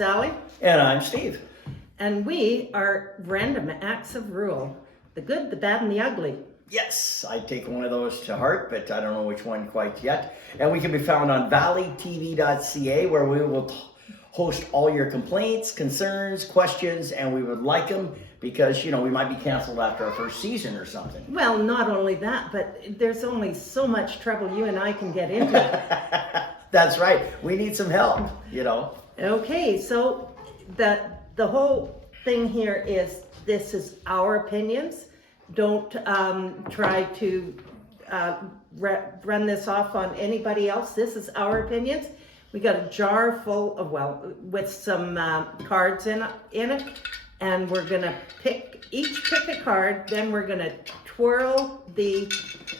Sally. And I'm Steve. And we are Random Acts of Rule. The good, the bad, and the ugly. Yes, I take one of those to heart, but I don't know which one quite yet. And we can be found on valleytv.ca, where we will host all your complaints, concerns, questions, and we would like them because, you know, we might be canceled after our first season or something. Well, not only that, but there's only so much trouble you and I can get into. That's right. We need some help, you know. Okay, so the whole thing here is this is our opinions. Don't try to run this off on anybody else. This is our opinions. We got a jar full of, with some cards in it, and we're gonna pick a card. Then we're gonna twirl the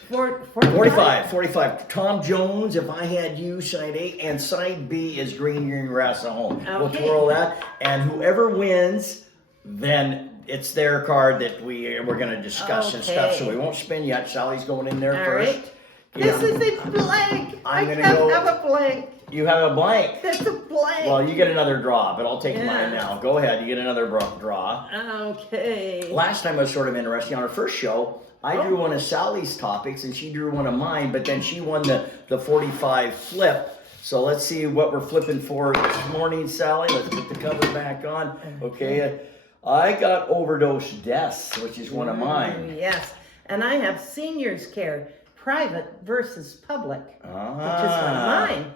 45. Tom Jones, If I Had You, side A, and side B is Green Grass at Home. Okay. We'll twirl that, and whoever wins, then it's their card that we're going to discuss and stuff. So we won't spin yet. Sally's going in there first. Right. This is a blank. I can't have a blank. You have a blank. That's a blank. Well, you get another draw, but I'll take mine now. Go ahead. You get another draw. Okay. Last time was sort of interesting. On our first show, I drew one of Sally's topics and she drew one of mine, but then she won the 45 flip. So let's see what we're flipping for this morning, Sally. Let's put the cover back on. Okay. I got overdose deaths, which is one of mine. Yes. And I have seniors care, private versus public, which is one of mine.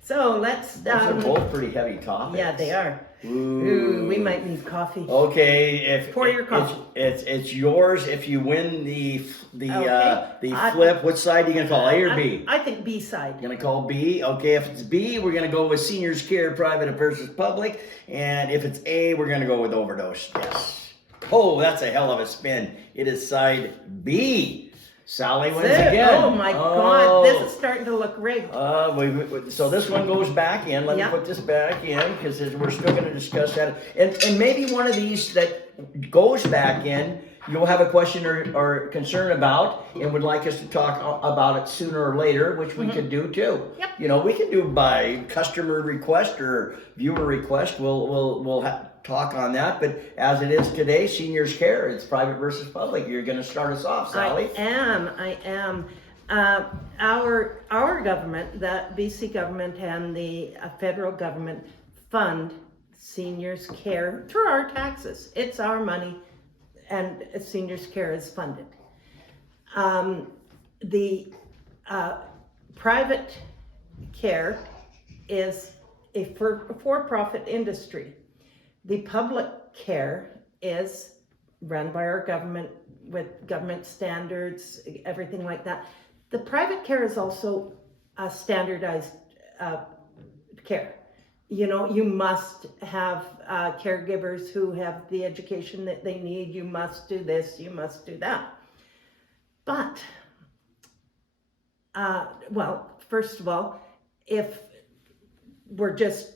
So let's... Those are both pretty heavy topics. Yeah, they are. Ooh, we might need coffee. Okay, pour your coffee. It's yours if you win the flip. What side are you gonna call, A or B? I think B side. You're gonna call B. Okay, if it's B, we're gonna go with seniors care, private versus public, and if it's A, we're gonna go with overdose. Yes. Oh, that's a hell of a spin. It is side B. Sally wins again. Oh my God, this is starting to look rigged. So this one goes back in. Let me put this back in because we're still going to discuss that. And maybe one of these that goes back in, you'll have a question or concern about and would like us to talk about it sooner or later, which we could do too. Yep. You know, we can do by customer request or viewer request. We'll talk on that, but as it is today, seniors care, it's private versus public. You're going to start us off, Sally. I am. Our government, the BC government and the federal government fund seniors care through our taxes. It's our money, and seniors care is funded. The private care is a for-profit industry. The public care is run by our government with government standards, everything like that. The private care is also a standardized care. You know, you must have caregivers who have the education that they need. You must do this, you must do that. But, first of all, if we're just,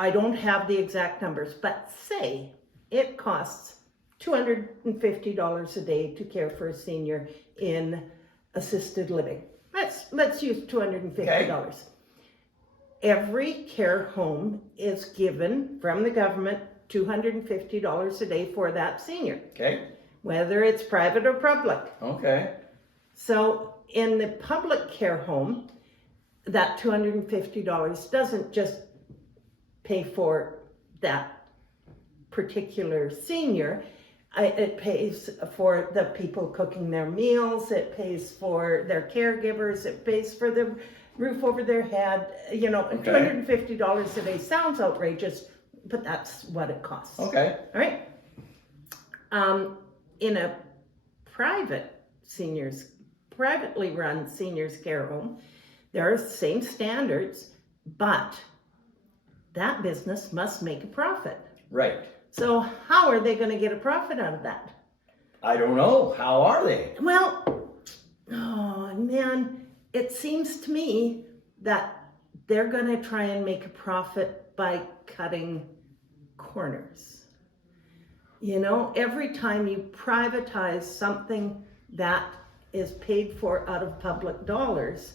I don't have the exact numbers, but say it costs $250 a day to care for a senior in assisted living. Let's use $250. Okay. Every care home is given from the government $250 a day for that senior. Okay. Whether it's private or public. Okay. So in the public care home, that $250 doesn't just pay for that particular senior. It pays for the people cooking their meals, it pays for their caregivers, it pays for the roof over their head. You know, okay. $250 a day sounds outrageous, but that's what it costs. Okay. All right. In a privately run seniors care home, there are the same standards, but that business must make a profit. Right. So how are they going to get a profit out of that? I don't know. How are they? Well, oh man, it seems to me that they're going to try and make a profit by cutting corners. You know, every time you privatize something that is paid for out of public dollars,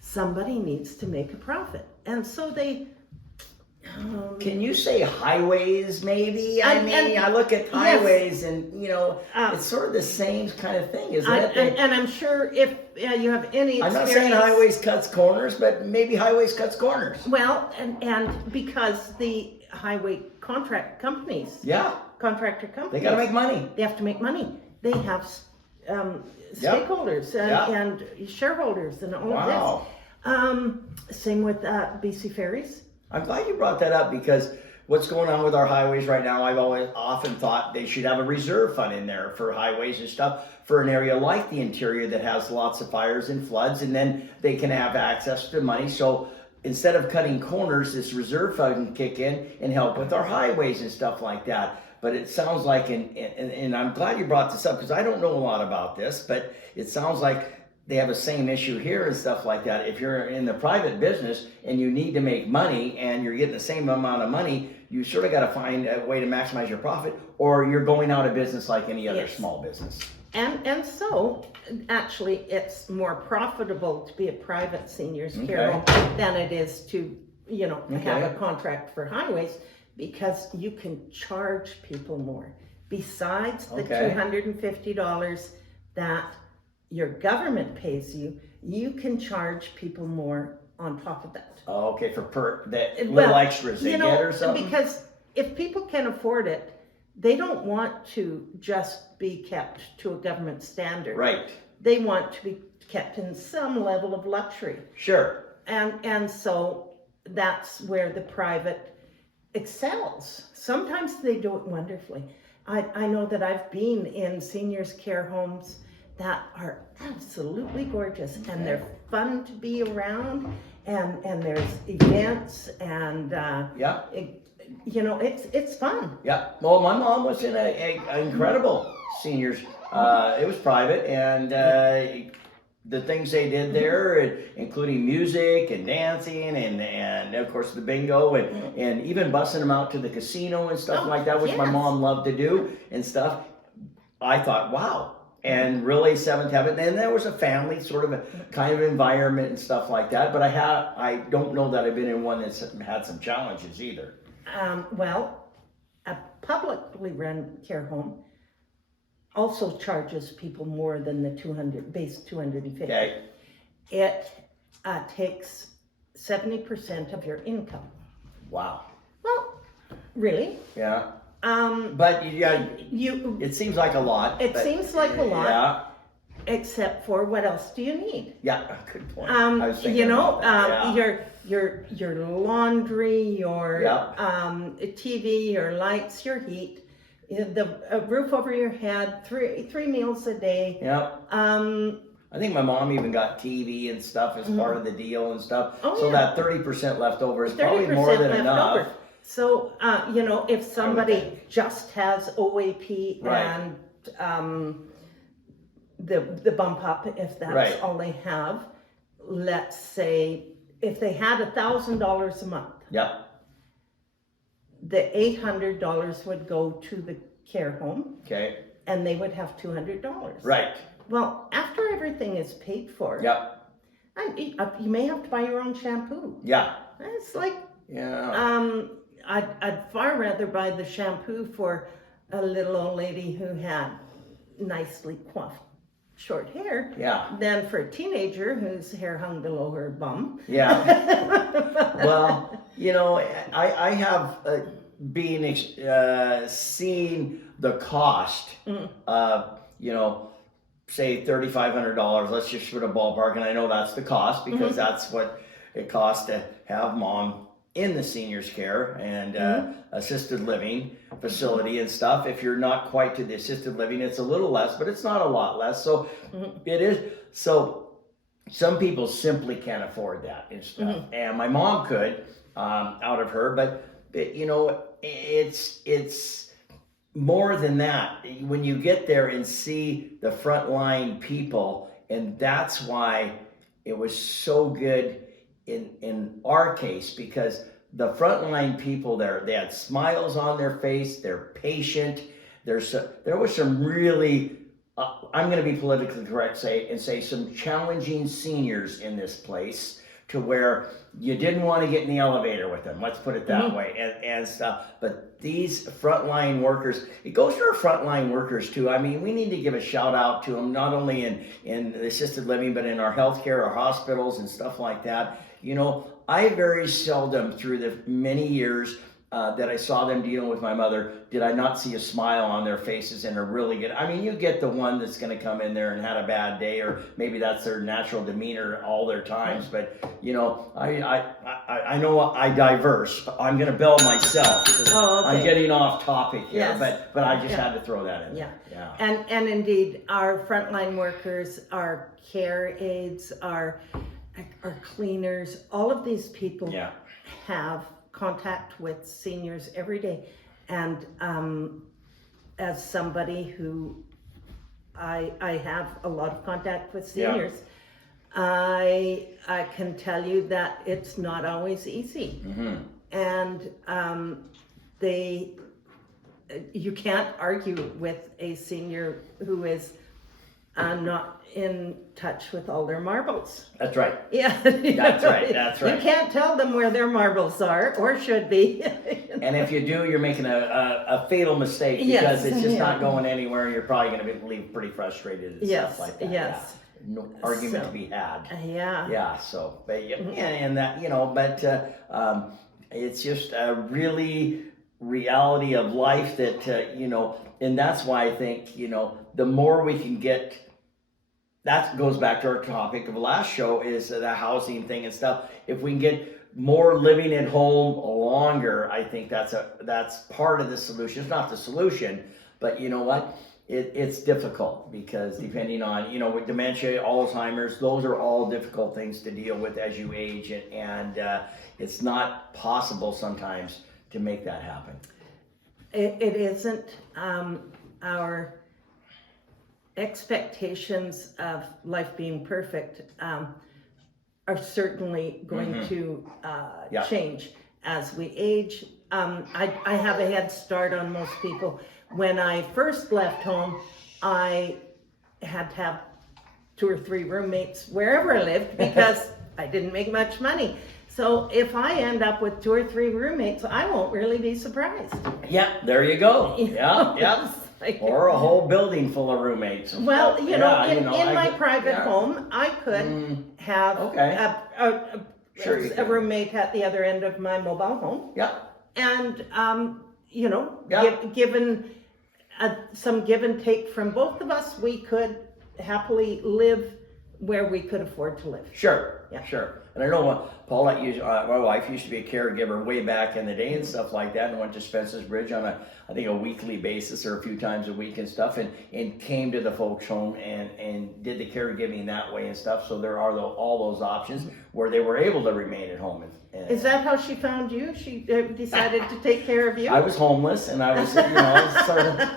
somebody needs to make a profit. And so they, Can you say highways maybe? And- I look at yes. highways and, you know, Um, it's sort of the same kind of thing, isn't it? and I'm sure if you have any I'm not experience. saying highways cuts corners, but maybe highways cuts corners. Well, and because the highway contract companies, Yeah, contractor companies, they got to make money. they have to make money. They have Yep. stakeholders Yep. and shareholders and all Wow. of this. Same with BC Ferries. I'm glad you brought that up because what's going on with our highways right now, I've always often thought they should have a reserve fund in there for highways and stuff for an area like the interior that has lots of fires and floods, and then they can have access to money. So instead of cutting corners, this reserve fund can kick in and help with our highways and stuff like that. But it sounds like, and I'm glad you brought this up because I don't know a lot about this, but it sounds like they have the same issue here and stuff like that. If you're in the private business and you need to make money and you're getting the same amount of money, you sort of got to find a way to maximize your profit, or you're going out of business like any other Yes. small business. And so, actually, it's more profitable to be a private seniors care Okay. home than it is to, have Okay. a contract for highways, because you can charge people more. Besides the Okay. $250 that your government pays you, you can charge people more on top of that. Oh, okay, for that little Well, extras they get or something? Because if people can afford it, they don't want to just be kept to a government standard. Right, They want to be kept in some level of luxury. sure. And so that's where the private excels. Sometimes they do it wonderfully. I know that I've been in seniors care homes that are absolutely gorgeous, and they're fun to be around, and there's events, and Yeah. it's fun. Yeah. Well, my mom was in a incredible seniors. It was private, and the things they did there, including music and dancing, and of course the bingo, and even busing them out to the casino and stuff Oh, like that, which my yes. mom loved to do and stuff. I thought, wow. And really seventh heaven. And there was a family sort of a kind of environment and stuff like that. But I don't know that I've been in one that's had some challenges either. Well, a publicly run care home also charges people more than the 250. Okay. It takes 70% of your income. Wow. Well, really? Yeah. Um, But yeah, you. it seems like a lot. It but- seems like a lot. Yeah. Except for what else do you need? Yeah. Good point. I was thinking about that. Yeah. your laundry, your Yep. TV, your lights, your heat, a roof over your head, three meals a day. Yep. I think my mom even got TV and stuff as part of the deal and stuff. Oh, so yeah. that 30% left over is 30% probably more than left enough. over. So, if somebody think. just has OAP Right. and the bump up, if that's Right. all they have, let's say if they had $1,000 a month, Yep. the $800 would go to the care home, Okay. and they would have $200. Right. Well, after everything is paid for, Yep. and you may have to buy your own shampoo. Yeah. It's like, Yeah. I'd far rather buy the shampoo for a little old lady who had nicely coiffed short hair Yeah. than for a teenager whose hair hung below her bum. Yeah. Well, I have seen the cost of, say $3,500. Let's just put a ballpark, and I know that's the cost because that's what it costs to have mom in the seniors care and assisted living facility and stuff. If you're not quite to the assisted living, it's a little less, but it's not a lot less. So it is. So some people simply can't afford that and stuff. And my mom could, out of her, but it's more than that. When you get there and see the frontline people, and that's why it was so good in our case, because the frontline people there, they had smiles on their face, they're patient. There was some really, I'm going to be politically correct, say some challenging seniors in this place to where you didn't want to get in the elevator with them. Let's put it that Mm-hmm. way, and stuff. But these frontline workers, it goes to our frontline workers too. I mean, we need to give a shout out to them, not only in the assisted living, but in our healthcare, our hospitals, and stuff like that. You know, I very seldom through the many years that I saw them dealing with my mother, did I not see a smile on their faces and a really good, I mean, you get the one that's going to come in there and had a bad day, or maybe that's their natural demeanor all their times, but you know, I know I diverse, I'm going to bill myself. Oh, okay. I'm getting off topic here, Yes. but I just had to throw that in. Yeah. Yeah. And indeed, our frontline workers, our care aides, our cleaners, all of these people Yeah. have contact with seniors every day. And as somebody who I have a lot of contact with Yeah. seniors, I can tell you that it's not always easy. Mm-hmm. And you can't argue with a senior who is not in touch with all their marbles. That's right. Yeah. That's right, that's right. You can't tell them where their marbles are, or should be. And if you do, you're making a fatal mistake, because Yes, it's just yeah. not going anywhere. You're probably going to leave pretty frustrated and Yes, stuff like that. yes. Yeah. No argument So- to be had. Yeah. Yeah. So, but yeah, and that, you know, but it's just a really reality of life that you know, and that's why I think, you know, the more we can get. That goes back to our topic of the last show, is the housing thing and stuff. If we can get more living at home longer, I think that's part of the solution. It's not the solution, but you know what? It's difficult, because depending on, you know, with dementia, Alzheimer's, those are all difficult things to deal with as you age, and it's not possible sometimes to make that happen. It isn't. Our expectations of life being perfect are certainly going to Yeah. change as we age. I have a head start on most people. When I first left home, I had to have 2 or 3 roommates wherever I lived, because I didn't make much money. So if I end up with 2 or 3 roommates, I won't really be surprised. Yeah, there you go. You Yeah, know, yeah. it's like- Or a whole building full of roommates. Well, you know, Yeah, in my I- private yeah. home, I could have Okay. Sure you a can. roommate at the other end of my mobile home. Yeah, And, you know, Yeah. given some give and take from both of us, we could happily live where we could afford to live. sure, Yeah. sure. And I know Paulette my wife used to be a caregiver way back in the day and stuff like that, and went to Spence's Bridge on I think a weekly basis or a few times a week and stuff, and came to the folks home and did the caregiving that way and stuff. So there are all those options where they were able to remain at home. And Is that how she found you? She decided to take care of you? I was homeless, and I was, you know,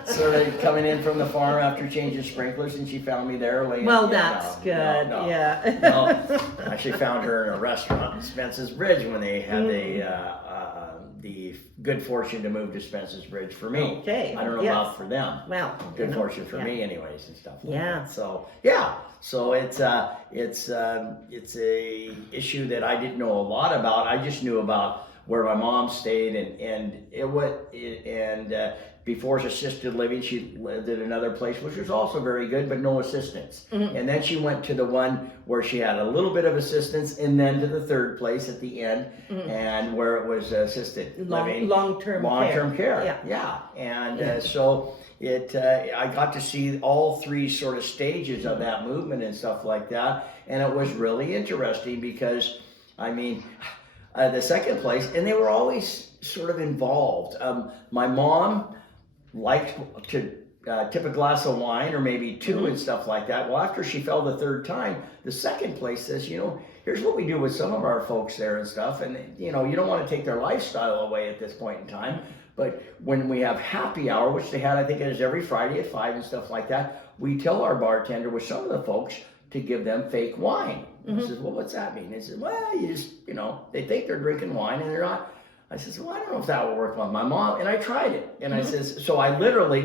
sort of coming in from the farm after changing sprinklers, and she found me there. Laying, Well, yeah, that's no, good. no, no. Yeah. No, I actually found her in a restaurant in Spence's Bridge when they had the good fortune to move to Spence's Bridge for me. Okay, I don't know yes. about for them. Well, Good you know, fortune for yeah. me, anyways, and stuff. Like Yeah. that. So yeah. So it's a issue that I didn't know a lot about. I just knew about where my mom stayed, and before assisted living, she lived at another place, which was also very good, but no assistance. Mm-hmm. And then she went to the one where she had a little bit of assistance, and then to the third place at the end, and where it was assisted living, long-term care. Yeah. And so I got to see all 3 sort of stages of that movement and stuff like that, and it was really interesting because, I mean, the second place, and they were always sort of involved. My mom liked to tip a glass of wine, or maybe 2 and stuff like that. Well, after she fell the 3rd time, the second place says, you know, here's what we do with some of our folks there and stuff, and you know, you don't want to take their lifestyle away at this point in time, but when we have happy hour, which they had, I think it is every Friday at 5 and stuff like that, we tell our bartender with some of the folks to give them fake wine. And he says, well, what's that mean? He says, well, you just, you know, they think they're drinking wine and they're not. I says, well, I don't know if that will work with my mom. And I tried it. And I says, so I literally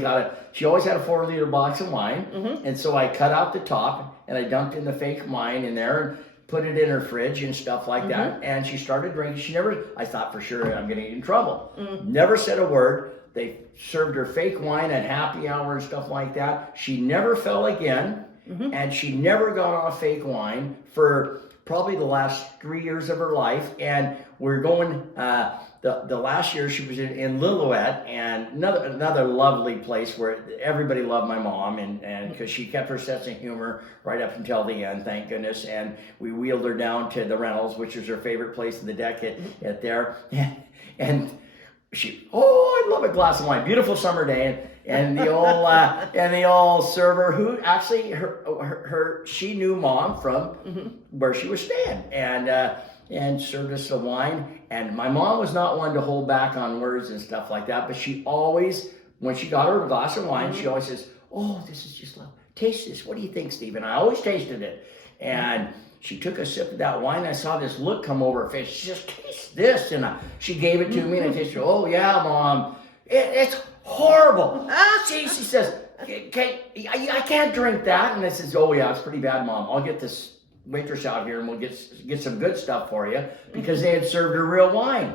she always had a 4-liter box of wine. And so I cut out the top and I dumped in the fake wine in there and put it in her fridge and stuff like that. And she started drinking. She never, I thought for sure I'm going to get in trouble. Never said a word. They served her fake wine at happy hour and stuff like that. She never fell again. And she never got off fake wine for probably the last 3 years of her life. And we're going, the last year she was in Lillooet, and another lovely place where everybody loved my mom, and because she kept her sense of humor right up until the end, thank goodness. And we wheeled her down to the Reynolds, which is her favorite place in the deck at there. And she, I love a glass of wine. Beautiful summer day, and the old server who actually she knew mom from where she was staying, and served us the wine. And my mom was not one to hold back on words and stuff like that, but she always, when she got her a glass of wine, she always says, "Oh, this is just love. Taste this. What do you think, Stephen?" I always tasted it, and she took a sip of that wine. I saw this look come over her face. She just, "Taste this," and she gave it to me, and I tasted. "Oh yeah, Mom, it's horrible." She says, I can't drink that," and I says, "Oh yeah, it's pretty bad, Mom. I'll get this waitress out here and we'll get some good stuff for you," because they had served her real wine.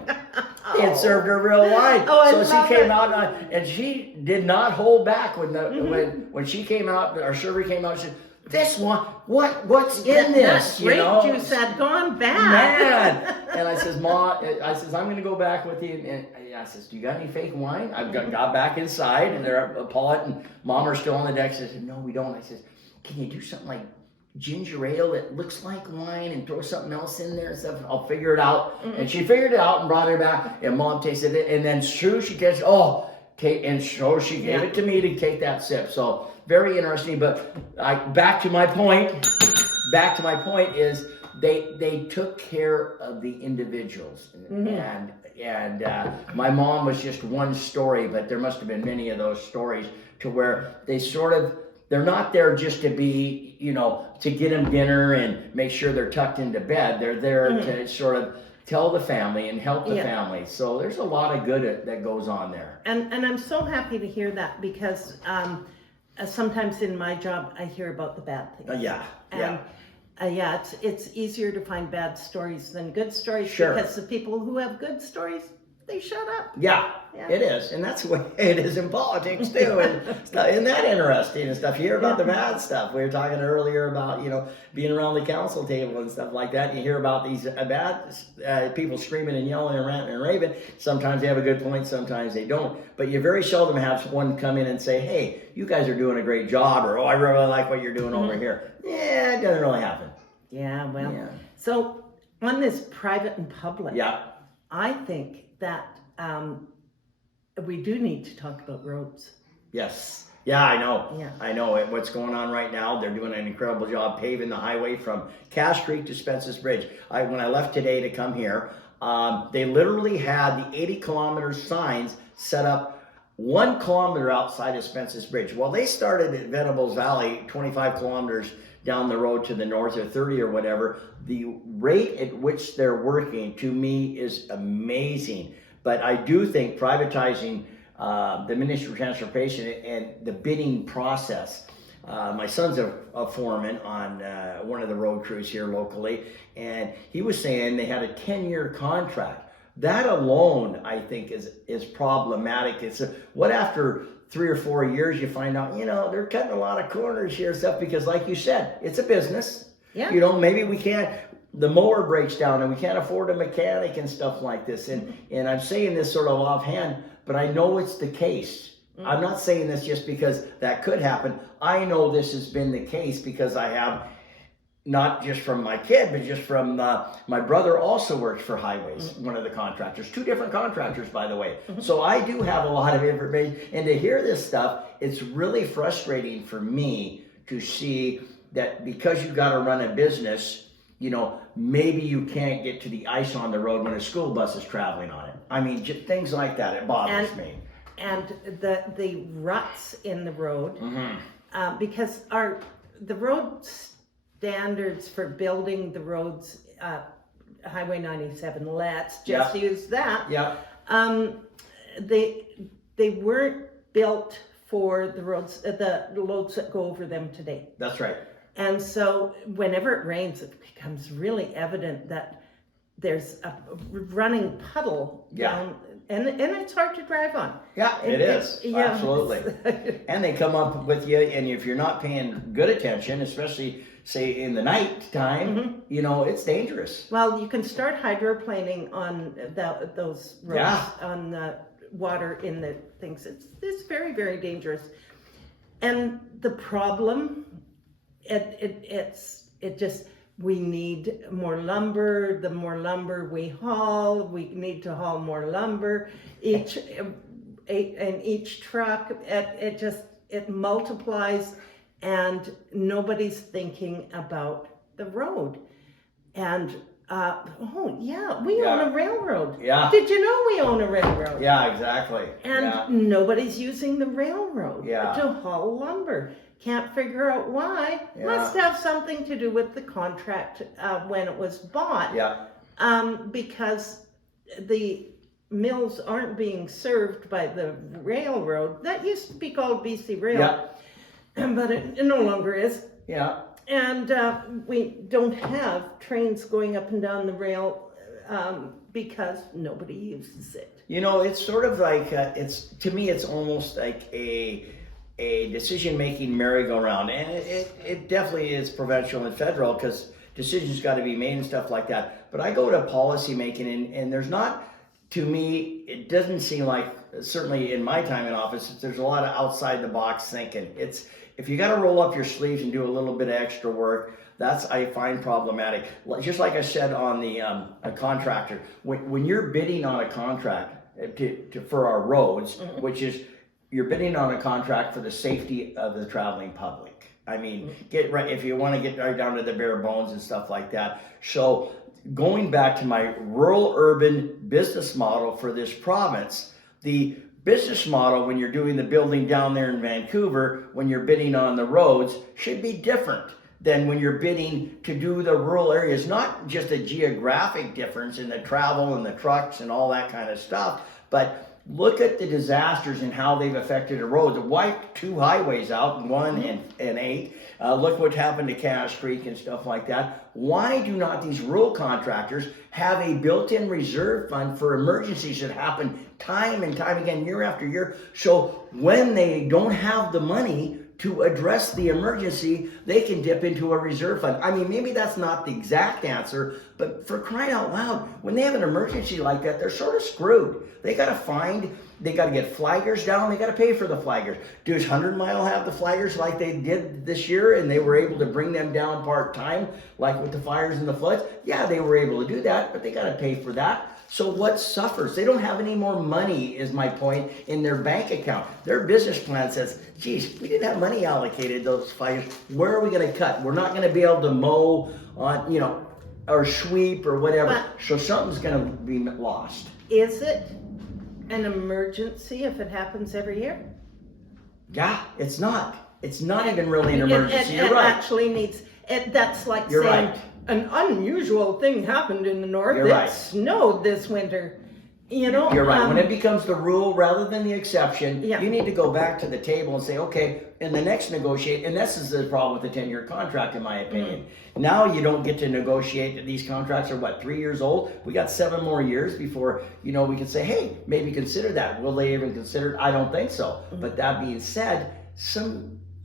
They had served her real wine. So she came out and she did not hold back when she came out. Our server came out and said, "This one, what's in this?" Grape juice had gone bad. Man. And I says, "Mom," "I'm going to go back with you." And I says, "Do you got any fake wine?" I got back inside, and Paulette and Mom are still on the deck. She said, "No, we don't." I says, "Can you do something like ginger ale that looks like wine and throw something else in there and stuff? I'll figure it out." And she figured it out and brought it back, and Mom tasted it, and then she tasted, she gave it to me to take that sip. So very interesting. But back to my point is they took care of the individuals, and my mom was just one story, but there must have been many of those stories to where they're not there just to be, to get them dinner and make sure they're tucked into bed. They're there to sort of tell the family and help the family. So there's a lot of good that goes on there. And I'm so happy to hear that, because sometimes in my job I hear about the bad things. It's easier to find bad stories than good stories, because the people who have good stories, they shut up. Yeah, it is. And that's the way it is in politics too. And isn't that interesting and stuff? You hear about the bad stuff. We were talking earlier about, being around the council table and stuff like that. You hear about these bad people screaming and yelling and ranting and raving. Sometimes they have a good point, sometimes they don't. But you very seldom have one come in and say, "Hey, you guys are doing a great job," or, "Oh, I really like what you're doing over here." Yeah, it doesn't really happen. So on this private and public, I think that we do need to talk about roads. Yes. Yeah, I know. I know what's going on right now. They're doing an incredible job paving the highway from Cass Creek to Spence's Bridge. When I left today to come here, they literally had the 80-kilometer signs set up 1 kilometer outside of Spence's Bridge. Well, they started at Venables Valley, 25 kilometers down the road to the north, or 30 or whatever. The rate at which they're working, to me, is amazing. But I do think privatizing the Ministry of Transportation and the bidding process. My son's a foreman on one of the road crews here locally, and he was saying they had a 10-year contract. That alone, I think, is problematic. What after 3 or 4 years you find out, they're cutting a lot of corners here and stuff, because like you said, it's a business. Maybe we can't, the mower breaks down and we can't afford a mechanic and stuff like this. And I'm saying this sort of offhand, but I know it's the case. I'm not saying this just because that could happen. I know this has been the case because I have, not just from my kid, but just from my brother also works for Highways, one of the contractors. 2 different contractors, by the way. So I do have a lot of information. And to hear this stuff, it's really frustrating for me to see that because you got to run a business, maybe you can't get to the ice on the road when a school bus is traveling on it. I mean, just things like that. It bothers me. And the ruts in the road, because the road standards for building the roads, Highway 97, let's just use that. They weren't built for the roads, the loads that go over them today. That's right. And so whenever it rains, it becomes really evident that there's a running puddle Yeah. down, and it's hard to drive on. Yeah, it is. Yeah. Absolutely. And they come up with you, and if you're not paying good attention, especially say in the night time, you know, it's dangerous. Well, you can start hydroplaning on those roads, Yeah. on the water in the things. It's very, very dangerous. And the problem, it just, we need more lumber. The more lumber we haul, we need to haul more lumber. In each truck, it multiplies, and nobody's thinking about the road. And we own a railroad. Yeah. Did you know we own a railroad? Yeah, exactly. And Yeah. nobody's using the railroad Yeah. to haul lumber. Can't figure out why. Yeah. Must have something to do with the contract when it was bought. Yeah. Because the mills aren't being served by the railroad. That used to be called BC Rail, Yeah. but it no longer is. Yeah. And we don't have trains going up and down the rail because nobody uses it. You know, it's sort of like to me, it's almost like a decision-making merry-go-round, and it definitely is provincial and federal because decisions got to be made and stuff like that. But I go to policy making, and there's not, to me, it doesn't seem like, certainly in my time in office, there's a lot of outside the box thinking. It's, if you got to roll up your sleeves and do a little bit of extra work, that's, I find, problematic. Just like I said on the a contractor, when you're bidding on a contract for our roads, which is, you're bidding on a contract for the safety of the traveling public. I mean, get right, if you want to get right down to the bare bones and stuff like that. So going back to my rural urban business model for this province, the business model when you're doing the building down there in Vancouver, when you're bidding on the roads, should be different than when you're bidding to do the rural areas. Not just a geographic difference in the travel and the trucks and all that kind of stuff, but look at the disasters and how they've affected the roads. It wiped 2 highways out, 1 and 8. Look what happened to Cass Creek and stuff like that. Why do not these rural contractors have a built-in reserve fund for emergencies that happen time and time again, year after year? So when they don't have the money to address the emergency, they can dip into a reserve fund. I mean, maybe that's not the exact answer, but for crying out loud, when they have an emergency like that, they're sort of screwed. They got to get flaggers down, they got to pay for the flaggers. Does 100 Mile have the flaggers like they did this year, and they were able to bring them down part-time, like with the fires and the floods? Yeah, they were able to do that, but they got to pay for that. So what suffers? They don't have any more money, is my point, in their bank account. Their business plan says, geez, we didn't have money allocated to those fires. Where are we going to cut? We're not going to be able to mow on, or sweep or whatever. So something's going to be lost. Is it an emergency if it happens every year? Yeah, it's not. It's not even really an emergency. You're It right. actually needs, that's like You're saying right. an unusual thing happened in the north. You're It right. snowed this winter. You're right. When it becomes the rule rather than the exception, Yeah. you need to go back to the table and say, okay, in the next negotiate, and this is the problem with the 10-year contract, in my opinion. Now you don't get to negotiate. These contracts are 3 years old? We got 7 more years before, we can say, hey, maybe consider that. Will they even consider it? I don't think so. But that being said,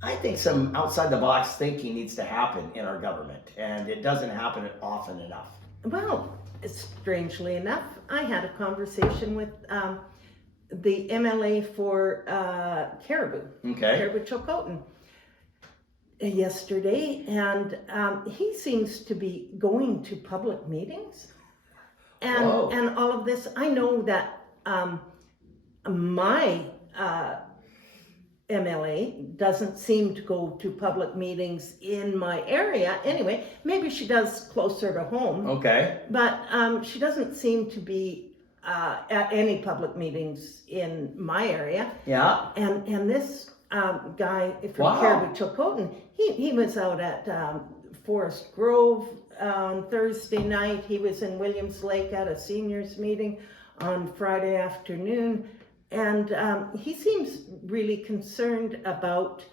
I think some outside the box thinking needs to happen in our government, and it doesn't happen often enough. Well, strangely enough, I had a conversation with the MLA for Caribou, Okay. Caribou-Chilcotin, yesterday, and he seems to be going to public meetings and Whoa. and all of this. I know that my MLA doesn't seem to go to public meetings in my area. Anyway, maybe she does closer to home. Okay. But she doesn't seem to be at any public meetings in my area. Yeah. And this guy from Wow. Caribou-Chilcotin, he was out at Forest Grove on Thursday night. He was in Williams Lake at a seniors meeting on Friday afternoon. And he seems really concerned about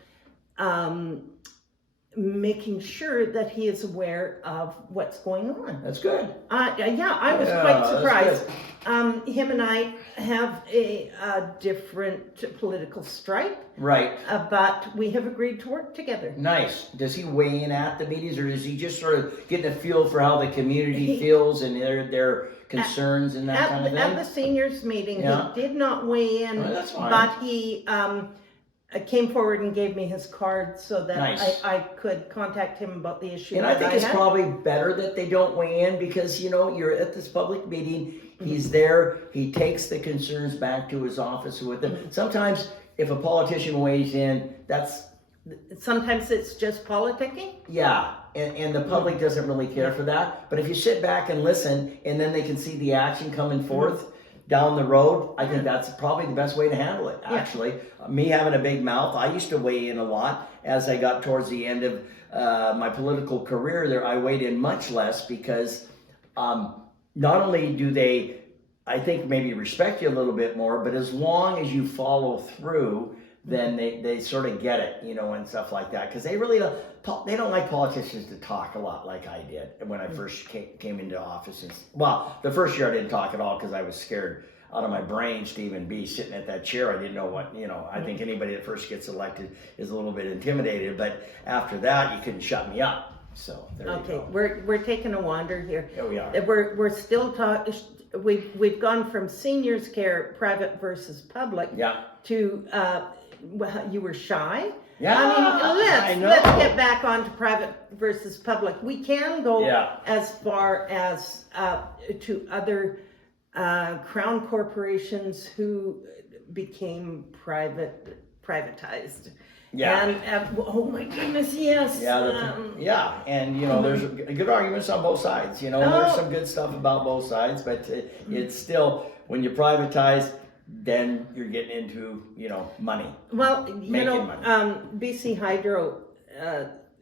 making sure that he is aware of what's going on. That's good. Yeah, I was Yeah, quite that's surprised. Him and I have a different political stripe, Right. but we have agreed to work together. Nice. Does he weigh in at the meetings, or is he just sort of getting a feel for how the community He- feels and their concerns and that kind of At the thing? seniors meeting, Yeah. he did not weigh in, Oh, that's fine. but he came forward and gave me his card so that Nice. I could contact him about the issue And I that think I it's had. probably better that they don't weigh in because, you're at this public meeting, he's there, he takes the concerns back to his office with him. Sometimes if a politician weighs in, that's, Sometimes it's just politicking. yeah, and the public doesn't really care for that. But if you sit back and listen and then they can see the action coming forth down the road, I think that's probably the best way to handle it, Yeah. actually. Me having a big mouth, I used to weigh in a lot as I got towards the end of my political career there. I weighed in much less because not only do they, I think, maybe respect you a little bit more, but as long as you follow through, then they sort of get it, and stuff like that. Because they really don't like politicians to talk a lot like I did when I first came into office. Well, the first year I didn't talk at all because I was scared out of my brains to even be sitting at that chair. I didn't know what, I think anybody that first gets elected is a little bit intimidated. But after that, you couldn't shut me up. So there you Okay, go. we're taking a wander here. Here we are. We're still talking. We've gone from seniors care, private versus public, Yeah. to you were shy. Yeah, I I mean, know. let's get back on to private versus public. We can go Yeah. as far as to other crown corporations who became privatized. Yeah. And oh my goodness, yes. Yeah, and there's good arguments on both sides. There's some good stuff about both sides, but it's still, when you privatize, then you're getting into money. Well, Making money. BC Hydro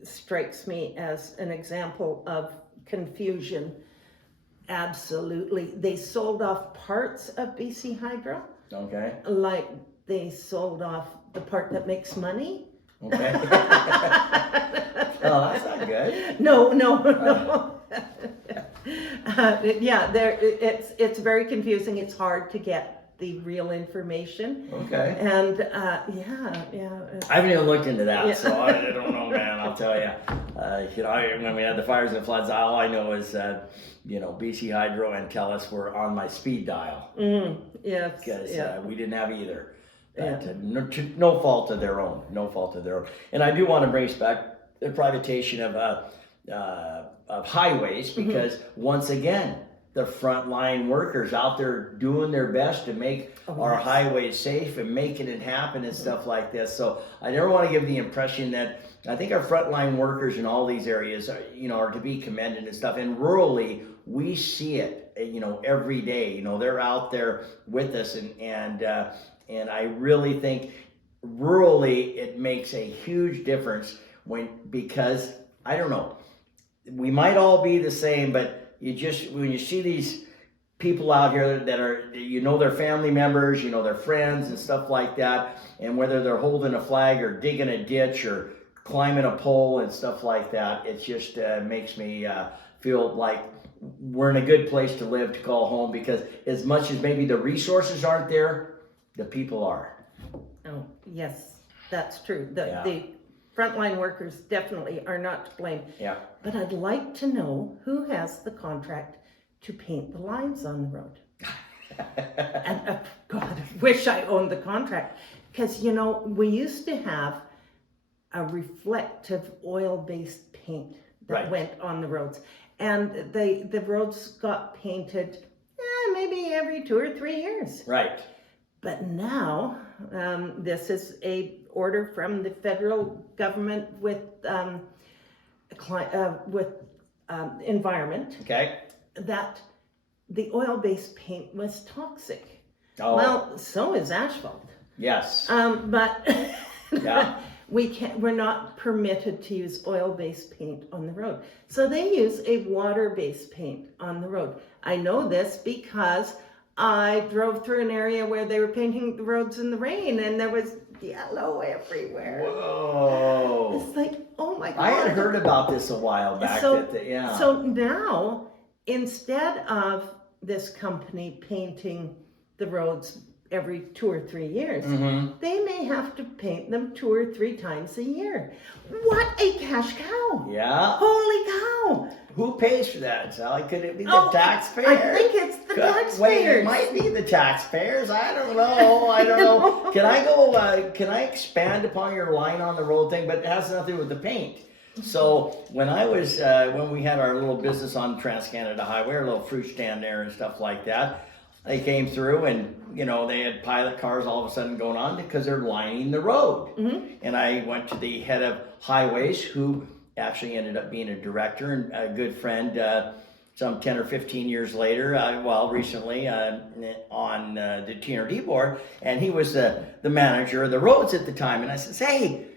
strikes me as an example of confusion. Absolutely, they sold off parts of BC Hydro, Okay. like they sold off the part that makes money. Okay. Oh, that's not good. No. Yeah, it's very confusing. It's hard to get the real information. Okay. And yeah. I haven't even looked into that, Yeah. so I don't know, man. I'll tell you. When we had the fires and floods, all I know is BC Hydro and TELUS were on my speed dial Yes. because Yeah. we didn't have either. Yeah. No fault of their own. No fault of their own. And I do want to bring back the privatization of highways because once again, the frontline workers out there doing their best to make our highways safe and making it happen and stuff like this. So I never want to give the impression that I think our frontline workers in all these areas are to be commended and stuff. And rurally, we see it, every day. They're out there with us, and I really think rurally it makes a huge difference because I don't know, we might all be the same, but when you see these people out here that are, their family members, their friends and stuff like that, and whether they're holding a flag or digging a ditch or climbing a pole and stuff like that, it just makes me feel like we're in a good place to live, to call home, because as much as maybe the resources aren't there, the people are. Oh, yes, that's true. Yeah. The frontline workers definitely are not to blame. Yeah. But I'd like to know who has the contract to paint the lines on the road. And God, I wish I owned the contract. Because, we used to have a reflective oil-based paint that Right. went on the roads. And the roads got painted maybe every 2 or 3 years. Right. But now, this is a order from the federal government with environment, Okay. that the oil-based paint was toxic. Oh. Well, so is asphalt. Yes. But Yeah. we're not permitted to use oil-based paint on the road. So they use a water-based paint on the road. I know this because I drove through an area where they were painting the roads in the rain, and there was yellow everywhere. Whoa. It's like, oh my God. I had heard about this a while back. Yeah. So now, instead of this company painting the roads every 2 or 3 years, they may have to paint them 2 or 3 times a year. What a cash cow! Yeah. Holy cow! Who pays for that, Sally? Could it be the taxpayers? I think it's the taxpayers. Wait, it might be the taxpayers. I don't know. I don't know. Can I go? Can I expand upon your line on the road thing? But it has nothing to do with the paint. So when I was when we had our little business on Trans-Canada Highway, our little fruit stand there and stuff like that, they came through and they had pilot cars all of a sudden going on because they're lining the road. And I went to the head of highways, who actually ended up being a director and a good friend some 10 or 15 years later, recently on the TNRD board, and he was the manager of the roads at the time. And I said, hey,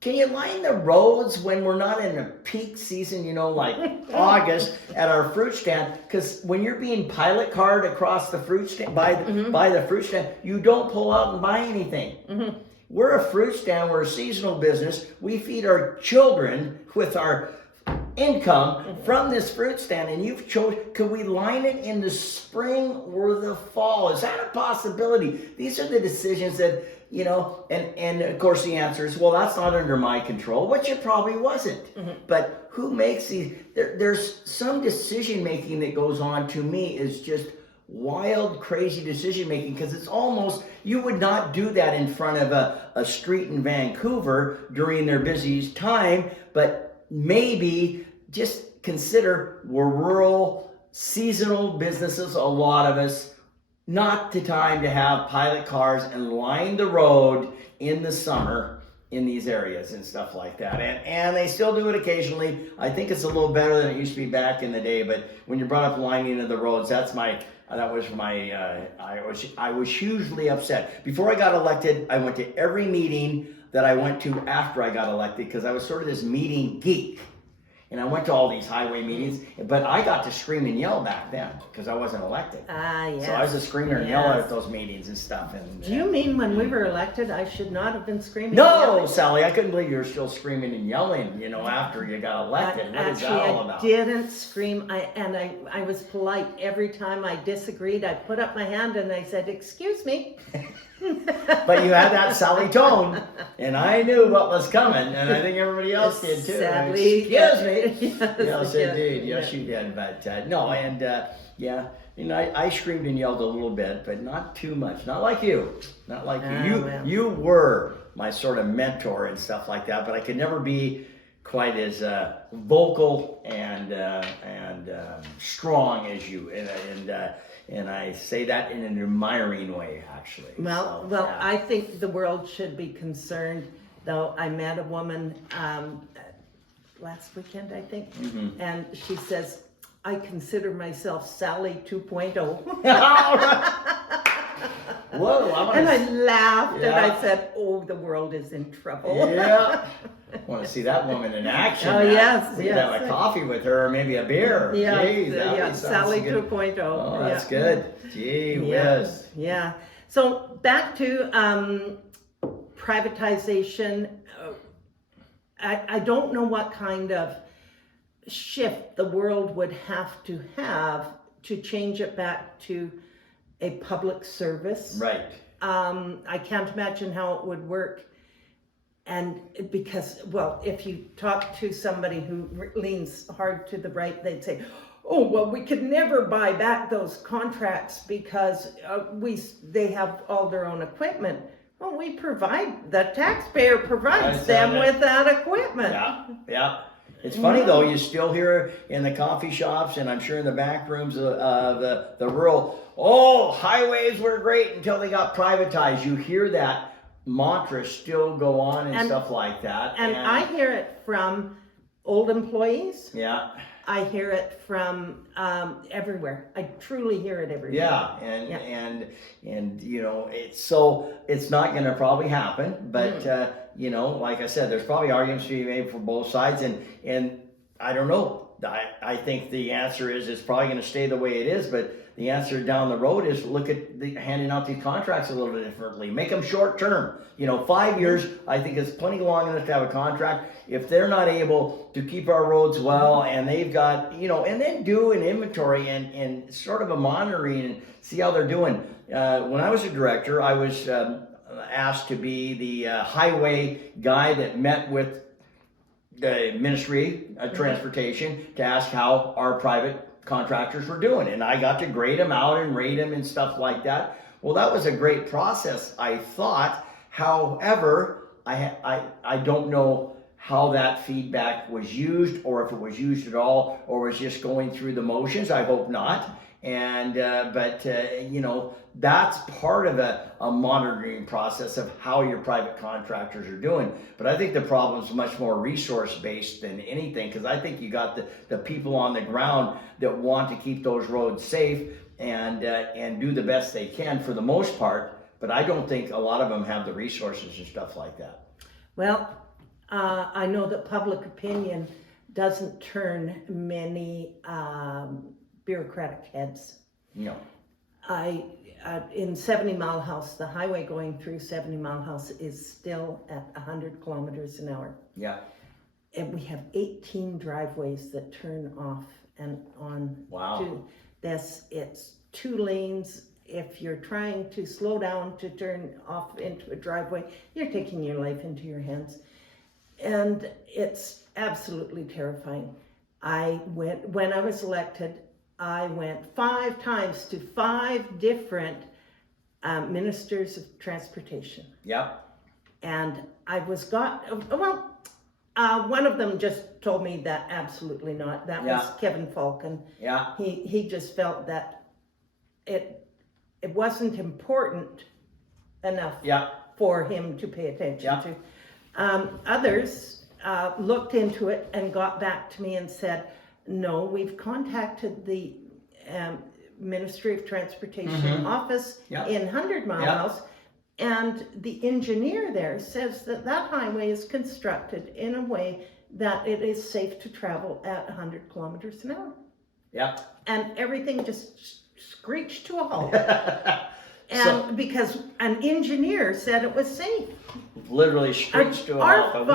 can you line the roads when we're not in a peak season, like August at our fruit stand? Because when you're being pilot carred across the fruit stand, by the fruit stand, you don't pull out and buy anything. We're a fruit stand, we're a seasonal business. We feed our children with our income from this fruit stand, and you've chosen, could we line it in the spring or the fall? Is that a possibility? These are the decisions that, and of course the answer is, well, that's not under my control, which it probably wasn't. But who makes these? There's some decision making that goes on, to me, is just wild, crazy decision making, because it's almost, you would not do that in front of a street in Vancouver during their busiest time, but maybe just consider, we're rural, seasonal businesses, a lot of us, not the time to have pilot cars and line the road in the summer in these areas and stuff like that. And they still do it occasionally. I think it's a little better than it used to be back in the day, but when you brought up lining of the roads, I was hugely upset. Before I got elected, I went to every meeting that I went to after I got elected, because I was sort of this meeting geek. And I went to all these highway meetings, but I got to scream and yell back then because I wasn't elected. Yes. So I was a screamer and yeller at those meetings and stuff. Do you mean when we were elected, I should not have been screaming? No, Sally, I couldn't believe you were still screaming and yelling, after you got elected. What is that all about? I didn't scream. I was polite. Every time I disagreed, I put up my hand and I said, "Excuse me." But you had that Sally tone, and I knew what was coming, and I think everybody else did too. Sadly, excuse me. Yes, indeed. Yes, you did. But no, and I screamed and yelled a little bit, but not too much. Not like you. Not like you. You were my sort of mentor and stuff like that, but I could never be quite as vocal and strong as you. And I say that in an admiring way, actually. I think the world should be concerned, though. I met a woman last weekend, I think, and she says, "I consider myself Sally 2.0." Whoa! And I laughed and I said, "Oh, the world is in trouble." Yeah. I want to see that woman in action. Oh, yes. We could have a coffee with her, or maybe a beer. Yeah, Jeez, Sally 2.0. Oh, that's good. Gee whiz. Yeah. So back to privatization. I don't know what kind of shift the world would have to change it back to a public service. Right. I can't imagine how it would work. And because, if you talk to somebody who leans hard to the right, they'd say, "Oh, well, we could never buy back those contracts because they have all their own equipment." Well, the taxpayer provides them with that equipment. Yeah. It's funny though, you still hear in the coffee shops, and I'm sure in the back rooms of the rural, highways were great until they got privatized. You hear that mantra still go on and stuff like that. And I hear it from old employees. Yeah. I hear it from everywhere. I truly hear it everywhere. Yeah, and it's not going to probably happen, but like I said, there's probably arguments to be made for both sides, and I don't know. I think the answer is it's probably going to stay the way it is, but the answer down the road is look at handing out these contracts a little bit differently. Make them short term. 5 years, I think is plenty long enough to have a contract. If they're not able to keep our roads well and they've got, and then do an inventory and sort of a monitoring and see how they're doing. When I was a director, I was asked to be the highway guy that met with the Ministry of Transportation to ask how our private contractors were doing, and I got to grade them out and rate them and stuff like that. Well, that was a great process, I thought. However, I don't know how that feedback was used, or if it was used at all, or was just going through the motions. I hope not. And but that's part of a monitoring process of how your private contractors are doing. But I think the problem is much more resource based than anything, because I think you got the people on the ground that want to keep those roads safe and do the best they can for the most part. But I don't think a lot of them have the resources and stuff like that. Well, I know that public opinion doesn't turn many bureaucratic heads. No. In 70 Mile House, the highway going through 70 Mile House is still at 100 kilometers an hour. Yeah. And we have 18 driveways that turn off and on. Wow. To this. It's 2 lanes. If you're trying to slow down to turn off into a driveway, you're taking your life into your hands. And it's absolutely terrifying. When I was elected, I went 5 times to 5 different ministers of transportation. Yep. And one of them just told me that absolutely not. That was Kevin Falcon. Yeah. He just felt that it wasn't important enough for him to pay attention to. Others looked into it and got back to me and said, no, we've contacted the Ministry of Transportation office in 100 Mile House, and the engineer there says that highway is constructed in a way that it is safe to travel at 100 kilometers an hour. Yeah. And everything just screeched to a halt. Because an engineer said it was safe. Literally screeched to a halt.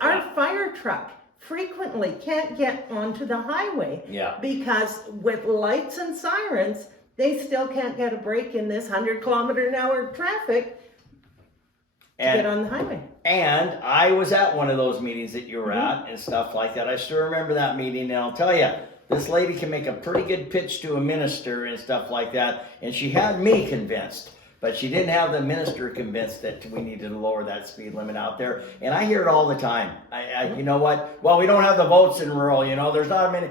Our fire truck frequently can't get onto the highway because with lights and sirens, they still can't get a break in this 100 kilometer an hour traffic to get on the highway. And I was at one of those meetings that you were at and stuff like that. I still remember that meeting, and I'll tell you, this lady can make a pretty good pitch to a minister and stuff like that, and she had me convinced. But she didn't have the minister convinced that we needed to lower that speed limit out there. And I hear it all the time. You know what? Well, we don't have the votes in rural, there's not a many,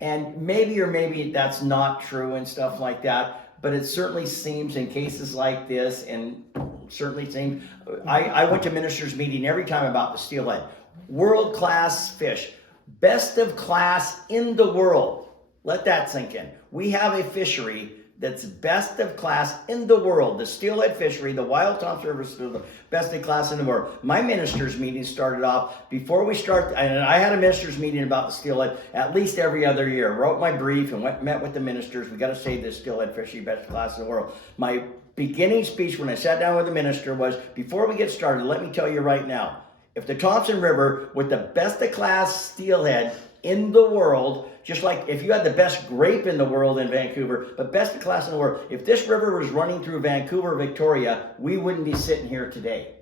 and maybe that's not true and stuff like that. But it certainly seems in cases like this, and certainly seems, I went to minister's meeting every time about the steelhead. World-class fish. Best of class in the world. Let that sink in. We have a fishery that's best of class in the world. The steelhead fishery, the Wild Thompson River still the best in class in the world. My ministers' meeting started off before we start, and I had a ministers' meeting about the steelhead at least every other year. Wrote my brief and met with the ministers. We got to save this steelhead fishery, best class in the world. My beginning speech when I sat down with the minister was, before we get started, let me tell you right now, if the Thompson River with the best of class steelhead in the world, just like if you had the best grape in the world in Vancouver, but best of class in the world, if this river was running through Vancouver, Victoria, we wouldn't be sitting here today.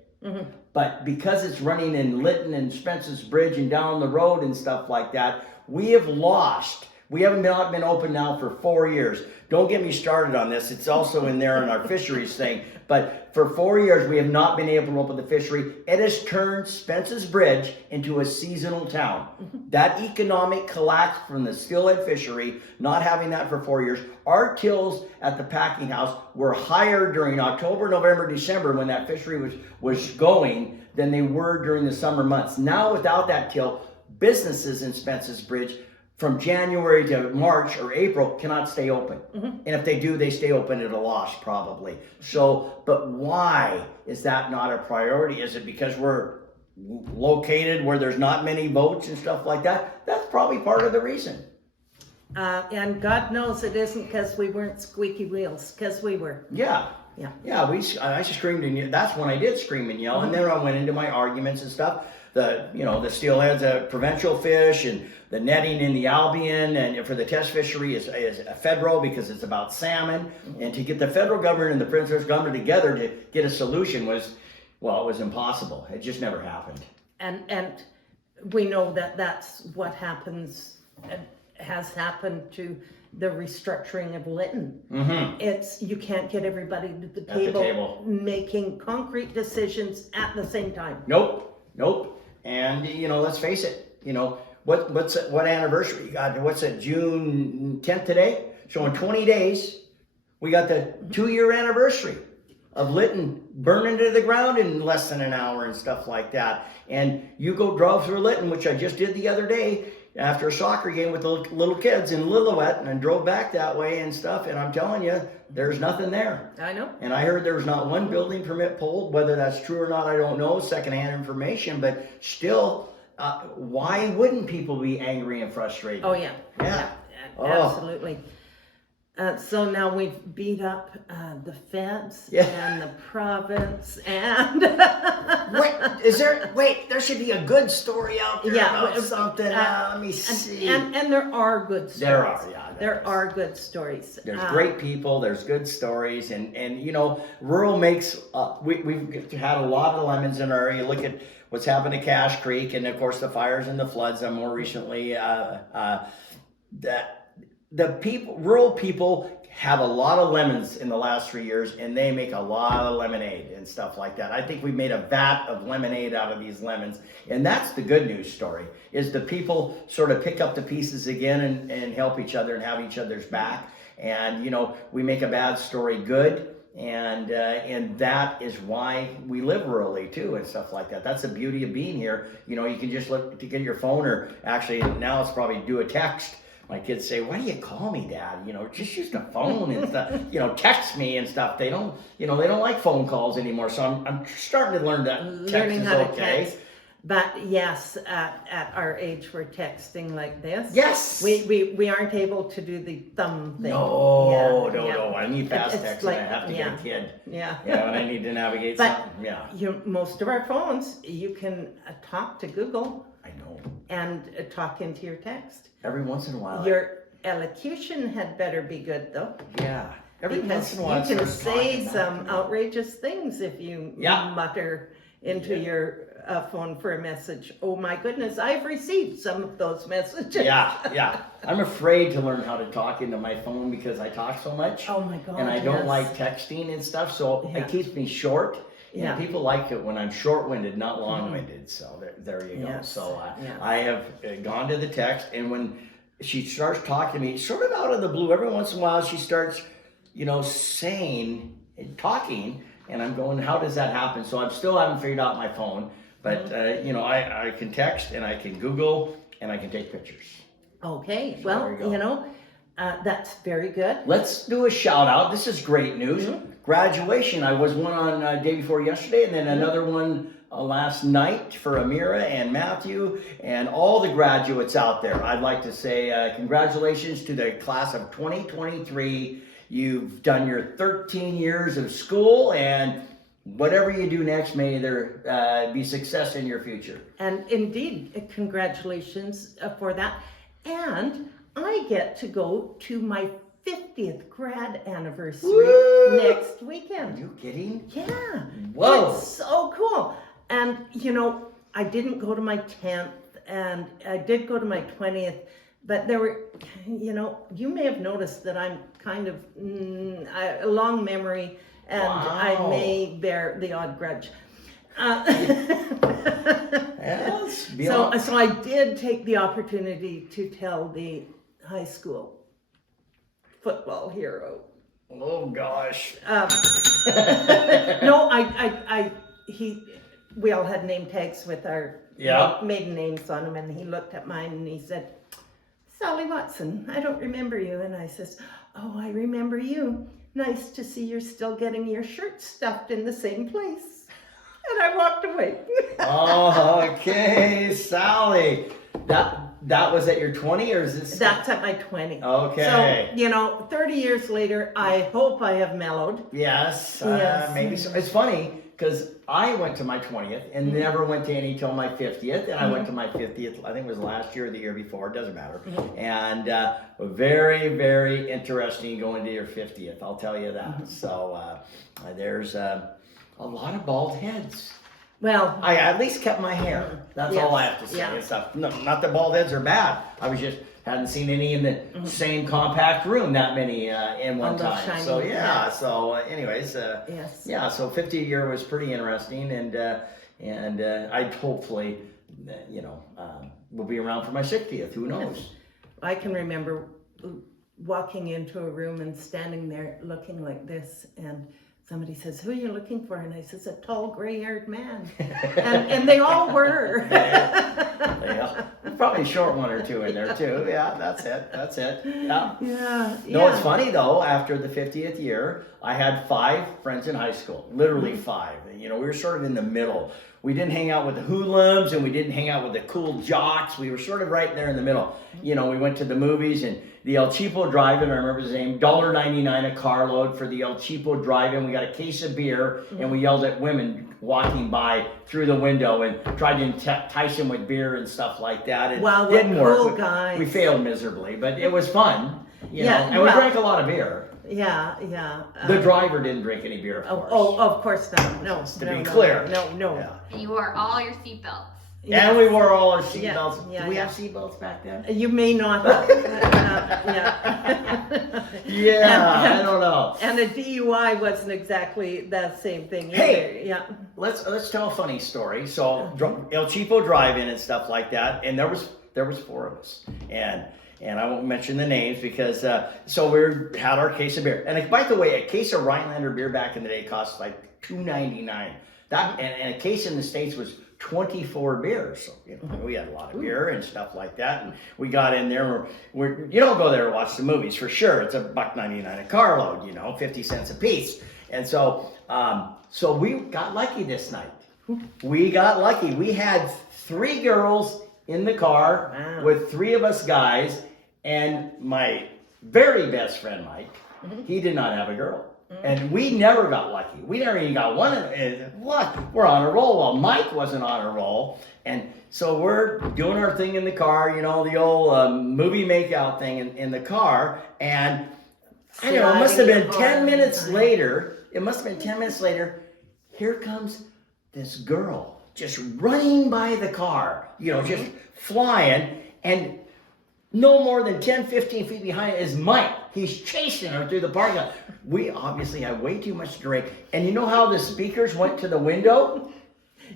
But because it's running in Lytton and Spence's Bridge and down the road and stuff like that, we have lost. We haven't been open now for 4 years. Don't get me started on this. It's also in there in our fisheries thing. But for 4 years, we have not been able to open the fishery. It has turned Spence's Bridge into a seasonal town. That economic collapse from the steelhead fishery, not having that for 4 years. Our tills at the packing house were higher during October, November, December when that fishery was going than they were during the summer months. Now without that till, businesses in Spence's Bridge from January to March or April cannot stay open. And if they do, they stay open at a loss probably. So, but why is that not a priority? Is it because we're located where there's not many votes and stuff like that. That's probably part of the reason. And God knows it isn't because we weren't squeaky wheels, because we were. Yeah. Yeah. Yeah, I screamed and that's when I did scream and yell, and then I went into my arguments and stuff. The steelhead's a provincial fish, and the netting in the Albion and for the test fishery is a federal because it's about salmon. And to get the federal government and the provincial government together to get a solution was impossible. It just never happened. And we know that that's what happens, has happened to the restructuring of Lytton. Mm-hmm. You can't get everybody to the At the table, table. making concrete decisions at the same time. Nope. And let's face it. What anniversary you got? What's it? June 10th today. So in 20 days, we got the 2-year anniversary of Lytton burning to the ground in less than an hour and stuff like that. And you drove through Lytton, which I just did the other day after a soccer game with the little kids in Lillooet, and drove back that way and stuff. And I'm telling you, there's nothing there. I know. And I heard there was not one building permit pulled. Whether that's true or not, I don't know. Secondhand information, but still, why wouldn't people be angry and frustrated? Oh yeah. Yeah. Oh. Absolutely. So now we've beat up the feds and the province and there should be a good story out there about something. Let me see. And there are good stories. There are good stories. There's great people, there's good stories, and rural makes, we've had a lot of lemons in our area. Look at what's happened to Cache Creek, and of course the fires and the floods, and more recently, rural people have a lot of lemons in the last 3 years, and they make a lot of lemonade and stuff like that. I think we made a vat of lemonade out of these lemons, and that's the good news story, is the people sort of pick up the pieces again and help each other and have each other's back. And we make a bad story good, and that is why we live rurally too and stuff like that. That's the beauty of being here. You can just look to get your phone, or actually now it's probably do a text. My kids say, "Why do you call me, Dad? Just use the phone and stuff. Text me and stuff." They don't, they don't like phone calls anymore. So I'm starting to learn that learning how to okay. text. But yes, at our age, we're texting like this. Yes. We aren't able to do the thumb thing. No. I need fast text, like, and I have to get a kid. Yeah. And I need to navigate But something. Yeah. Most of our phones, you can talk to Google. I know. And talk into your text. Every once in a while. Your elocution had better be good though. Yeah. Every once in a while. You can say some outrageous things if you mutter into your phone for a message. Oh my goodness, I've received some of those messages. Yeah. I'm afraid to learn how to talk into my phone because I talk so much. Oh my God. And I don't like texting and stuff, so it keeps me short. Yeah. And people like it when I'm short-winded, not long-winded. So there you go. Yes. So I have gone to the text, and when she starts talking to me, sort of out of the blue, every once in a while she starts, saying and talking, and I'm going, how does that happen? So I still haven't figured out my phone, but I can text and I can Google and I can take pictures. Okay. So well, that's very good. Let's do a shout out. This is great news. Mm-hmm. Graduation. I was one on day before yesterday, and then another one last night for Amira and Matthew and all the graduates out there. I'd like to say congratulations to the class of 2023. You've done your 13 years of school, and whatever you do next, may there be success in your future. And indeed, congratulations for that. And I get to go to my 50th grad anniversary next weekend. Are you kidding? Yeah. Whoa. It's so cool. And, I didn't go to my 10th, and I did go to my 20th, but there were, you may have noticed that I'm kind of a long memory, and I may bear the odd grudge. So I did take the opportunity to tell the high school football hero. Oh gosh. No, we all had name tags with our maiden names on them, and he looked at mine and he said, "Sally Watson, I don't remember you." And I says, "Oh, I remember you. Nice to see you're still getting your shirt stuffed in the same place." and I walked away. Oh, okay, Sally. That was at your 20 or is this? That's at my 20. Okay. So, 30 years later, I hope I have mellowed. Yes, Yes. maybe so. It's funny because I went to my 20th and never went to any till my 50th, and I went to my 50th. I think it was last year or the year before. It doesn't matter. And very, very interesting going to your 50th. I'll tell you that. So there's a lot of bald heads. Well, I at least kept my hair. That's all I have to say. Yeah. And stuff. No, not that bald heads are bad. I was just hadn't seen any in the same compact room that many in one All those time. shiny So yeah. heads. So anyways, yes. yeah. So 50 a year was pretty interesting, and I'd hopefully, will be around for my 60th. Who knows? I can remember walking into a room and standing there looking like this, and somebody says, "Who are you looking for?" And I says, "A tall, gray-haired man." and they all were. Yeah. Probably a short one or two in there too. Yeah, that's it. Yeah. Yeah. No, it's funny though, after the 50th year, I had 5 friends in high school, literally 5. We were sort of in the middle. We didn't hang out with the hoodlums and we didn't hang out with the cool jocks. We were sort of right there in the middle. We went to the movies and the El Cheapo Drive-In, I remember his name, $1.99 a carload for the El Cheapo Drive-In. We got a case of beer and we yelled at women walking by through the window and tried to entice them with beer and stuff like that. It Wow, what didn't work. cool guys. We failed miserably, but it was fun. Yeah, And we drank a lot of beer. Yeah. The driver didn't drink any beer, of course. Oh, of course not. No. To no, be no, clear. No. Yeah. And you wore all your seatbelts. Yes. And we wore all our Yeah, seatbelts. yeah, Did we yeah. have seatbelts back then? You may not have. Yeah. Yeah, And- I don't know. And a DUI wasn't exactly that same thing either. Hey! Yeah. Let's tell a funny story. So El Cheapo Drive-In and stuff like that, and there was 4 of us, and I won't mention the names because so we had our case of beer. And by the way, a case of Rhinelander beer back in the day cost like $2.99. That and a case in the States was 24 beers. So we had a lot of beer and stuff like that. And we got in there. You don't go there to watch the movies for sure. It's $1.99 a carload. 50 cents a piece. And so so we got lucky this night. We got lucky. We had 3 girls in the car Wow. with 3 of us guys, and my very best friend Mike. He did not have a girl. And we never got lucky. We never even got one. What? We're on a roll. Well, Mike wasn't on a roll. And so we're doing our thing in the car, the old movie makeout thing in the car. And I don't know, it must have been 10 minutes later. Here comes this girl just running by the car, just flying. And no more than 10, 15 feet behind is Mike. He's chasing her through the parking lot. We obviously had way too much to drink. And you know how the speakers went to the window?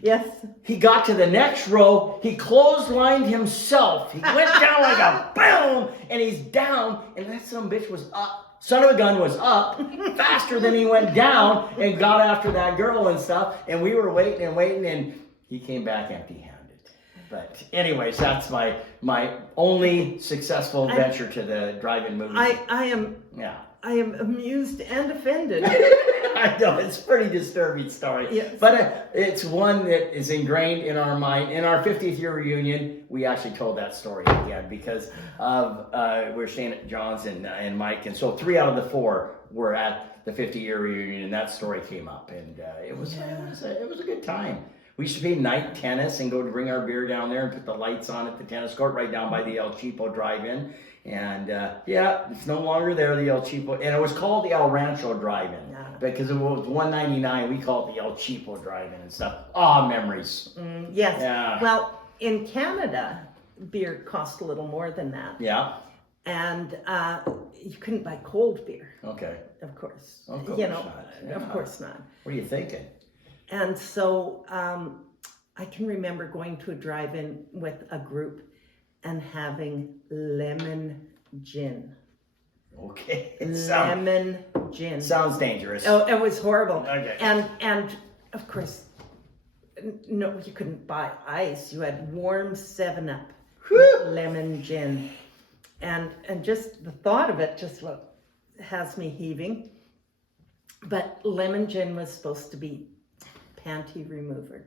Yes. He got to the next row. He clotheslined himself. He went down like a boom, and he's down. And that son of a bitch was up. Son of a gun was up faster than he went down and got after that girl and stuff. And we were waiting, and he came back empty-handed. But anyways, that's my only successful venture to the drive-in movie. I am amused and offended. I know, it's a pretty disturbing story. Yes. But it's one that is ingrained in our mind. In our 50th year reunion, we actually told that story again because of we were staying at John's and Mike, and so 3 out of the 4 were at the 50-year reunion, and that story came up, and it was a good time. We used to play night tennis and go to bring our beer down there and put the lights on at the tennis court right down by the El Cheapo Drive-In. And it's no longer there, the El Cheapo. And it was called the El Rancho Drive-In because it was $1.99. We call it the El Cheapo Drive-In and stuff. Memories. Yes. Yeah. Well, in Canada, beer cost a little more than that. Yeah. And you couldn't buy cold beer, Okay. of course. Of course not. Yeah. Of course not. What are you thinking? And so I can remember going to a drive-in with a group and having lemon gin. Okay. Lemon gin. Sounds dangerous. Oh, it was horrible. Okay. And of course, no, you couldn't buy ice. You had warm 7-Up with lemon gin. And just the thought of it just has me heaving. But lemon gin was supposed to be panty remover.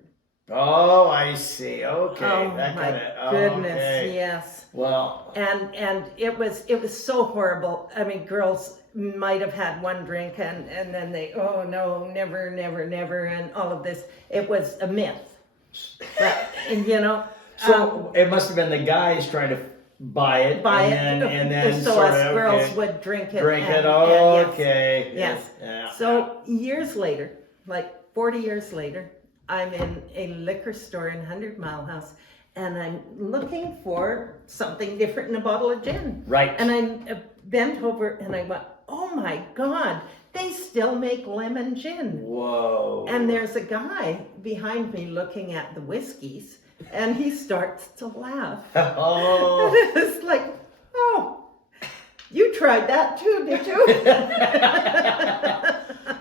Oh, I see. Okay. Oh that my kinda, goodness, okay. yes. Well, And it was so horrible. I mean, girls might have had one drink and then they, oh no, never, never, never, and all of this. It was a myth. But, you know, so it must have been the guys trying to buy it, buy and it, then so sort us of, girls okay, would drink it. drink it. and yes. Okay. Yes. Yeah. So years later, like 40 years later, I'm in a liquor store in 100 Mile House, and I'm looking for something different in a bottle of gin. Right. And I bent over and I went, oh my God, they still make lemon gin. Whoa. And there's a guy behind me looking at the whiskeys, and he starts to laugh. Oh. And it's like, oh, you tried that too, did you?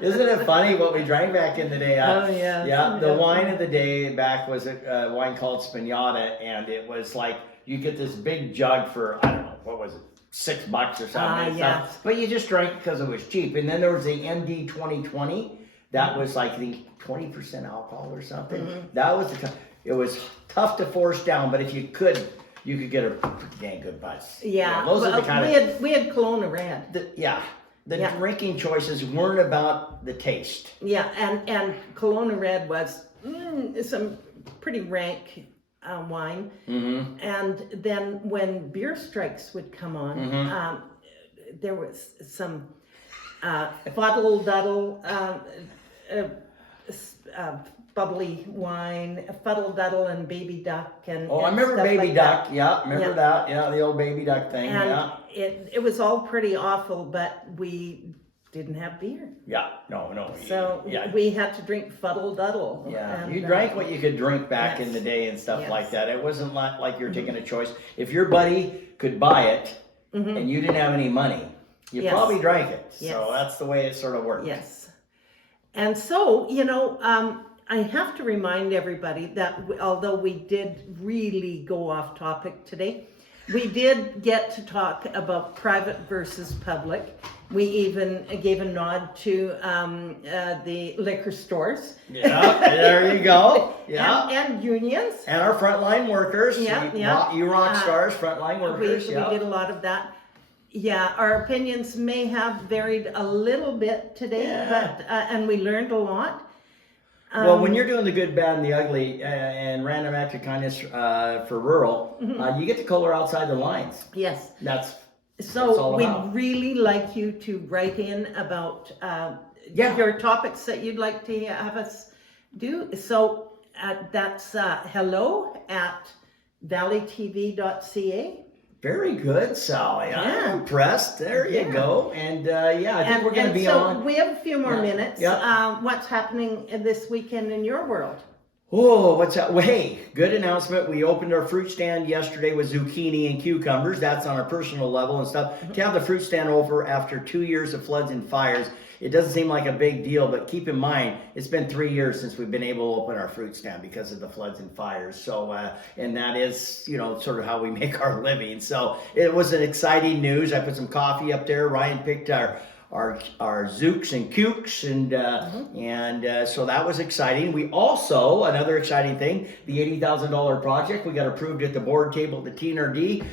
Isn't it funny what we drank back in the day? Oh, yeah. Yeah, the Yeah. wine of the day back was a wine called Spinata, and it was like you get this big jug for, I don't know, what was it, $6 or something. It's yeah. not- But you just drank because it was cheap. And then there was the MD 2020. That was like the 20% alcohol or something. Mm-hmm. That was it was tough to force down, but if you could get a pretty dang good buzz. Yeah, those are the well, kind we had Kelowna Red. the Yeah. drinking choices weren't about the taste. Yeah, and Kelowna Red was some pretty rank wine. Mm-hmm. And then when beer strikes would come on, Mhm. there was some fuddle duddle, bubbly wine, fuddle duddle and baby duck and. Oh, I and remember stuff Baby like Duck. that. Yeah, remember Yeah. that? Yeah, the old Baby Duck thing. And Yeah. it was all pretty awful, but we didn't have beer. Yeah. No. So yeah. we had to drink fuddle duddle. Yeah, And, you drank what you could drink back yes. in the day and stuff Yes. like that. It wasn't like you're taking a choice. If your buddy could buy it Mhm. and you didn't have any money, you Yes. probably drank it. Yes. So that's the way it sort of worked. Yes. And so, you know, I have to remind everybody that although we did really go off topic today, we did get to talk about private versus public. We even gave a nod to the liquor stores. Yeah, there you go. Yeah. And unions. And our frontline workers. Yeah, you, yeah. You rock Uh, stars, frontline We workers. Yeah. did a lot of that. Yeah, our opinions may have varied a little bit today, Yeah. but and we learned a lot. Well, when you're doing the good, bad, and the ugly, and random act of kindness for rural, Mm-hmm. you get to color outside the lines. Yes. That's So all we'd about. really like you to write in about Yeah. your topics that you'd like to have us do. So that's hello@valleytv.ca. very good, Sally. Yeah. I'm impressed. There you Yeah. go. And yeah, I think we're going to be so on. we have a few more Yeah. minutes. Yeah. What's happening this weekend in your world? Oh, what's that? Well, hey, good announcement. We opened our fruit stand yesterday with zucchini and cucumbers. That's on a personal level and stuff. To have the fruit stand over after 2 years of floods and fires, it doesn't seem like a big deal, but keep in mind, it's been 3 years since we've been able to open our fruit stand because of the floods and fires. So, and that is, you know, sort of how we make our living. So it was an exciting news. I put some coffee up there. Ryan picked our Zooks and Cukes, and so that was exciting. We also, another exciting thing, the $80,000 project, we got approved at the board table at the TNRD.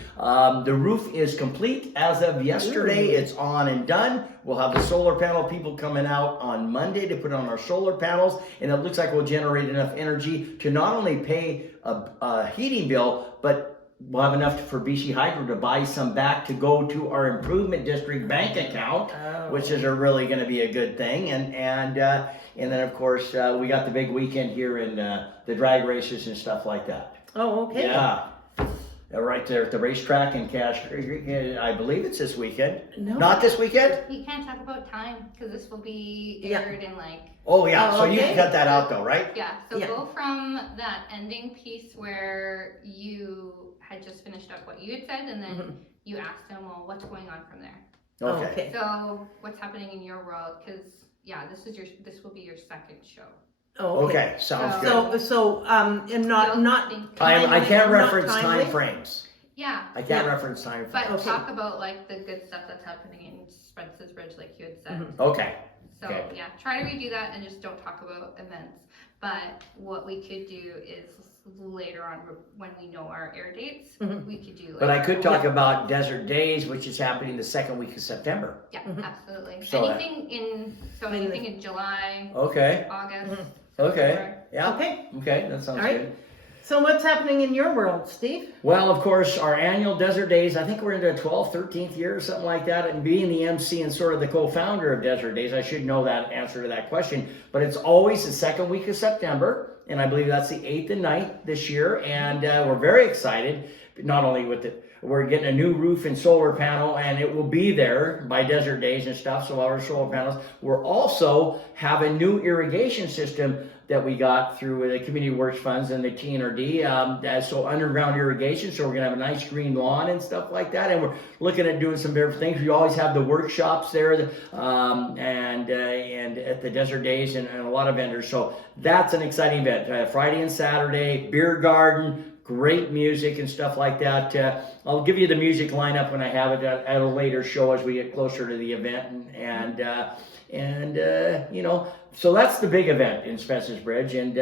The roof is complete as of yesterday. It's on and done. We'll have the solar panel people coming out on Monday to put on our solar panels, and it looks like we'll generate enough energy to not only pay a heating bill, but we'll have enough for BC Hydro to buy some back to go to our improvement district bank account, which is really going to be a good thing. And then of course we got the big weekend here in the drag races and stuff like that. Oh, okay. Yeah, right there at the racetrack in Cache Creek. I believe it's this weekend. No. Not this weekend. We can't talk about time because this will be Yeah. aired in like, Oh yeah, Oh, so you okay. can cut that out though, right? yeah. So Yeah. go from that ending piece where you had just finished up what you had said, and then Mhm. you asked them, well, what's going on from there? Oh, Okay. So what's happening in your world? Because yeah, this will be your second show. Oh, Okay, sounds good. So and not Think- I timely, can't not reference timely? time frames. Yeah, I can't Yeah. reference time frames. but Okay. talk about like the good stuff that's happening in Spence's Bridge, like you had said. Mhm. Okay. So Okay. yeah, try to redo that and just don't talk about events. But what we could do is later on when we know our air dates, Mhm. we could do like. But I could talk about Desert Days, which is happening the second week of September. Yeah, Mhm. absolutely. So, Anything in July, Okay, August. Mhm. okay, September. yeah, Okay, okay, that sounds All right. good. so what's happening in your world, Steve? Well, of course, our annual Desert Days, I think we're into 12th, 13th year or something like that. And being the MC and sort of the co-founder of Desert Days, I should know that answer to that question. But it's always the second week of September. And I believe that's the 8th and 9th this year. And we're very excited, not only with it, we're getting a new roof and solar panel, and it will be there by Desert Days and stuff. So our solar panels. We're also have a new irrigation system that we got through the Community Works Funds and the TNRD. So underground irrigation. So we're gonna have a nice green lawn and stuff like that. And we're looking at doing some different things. We always have the workshops there, and at the Desert Days and a lot of vendors. So that's an exciting event. Friday and Saturday, beer garden. Great music and stuff like that. I'll give you the music lineup when I have it at a later show as we get closer to the event. And you know, so that's the big event in Spencer's Bridge. And,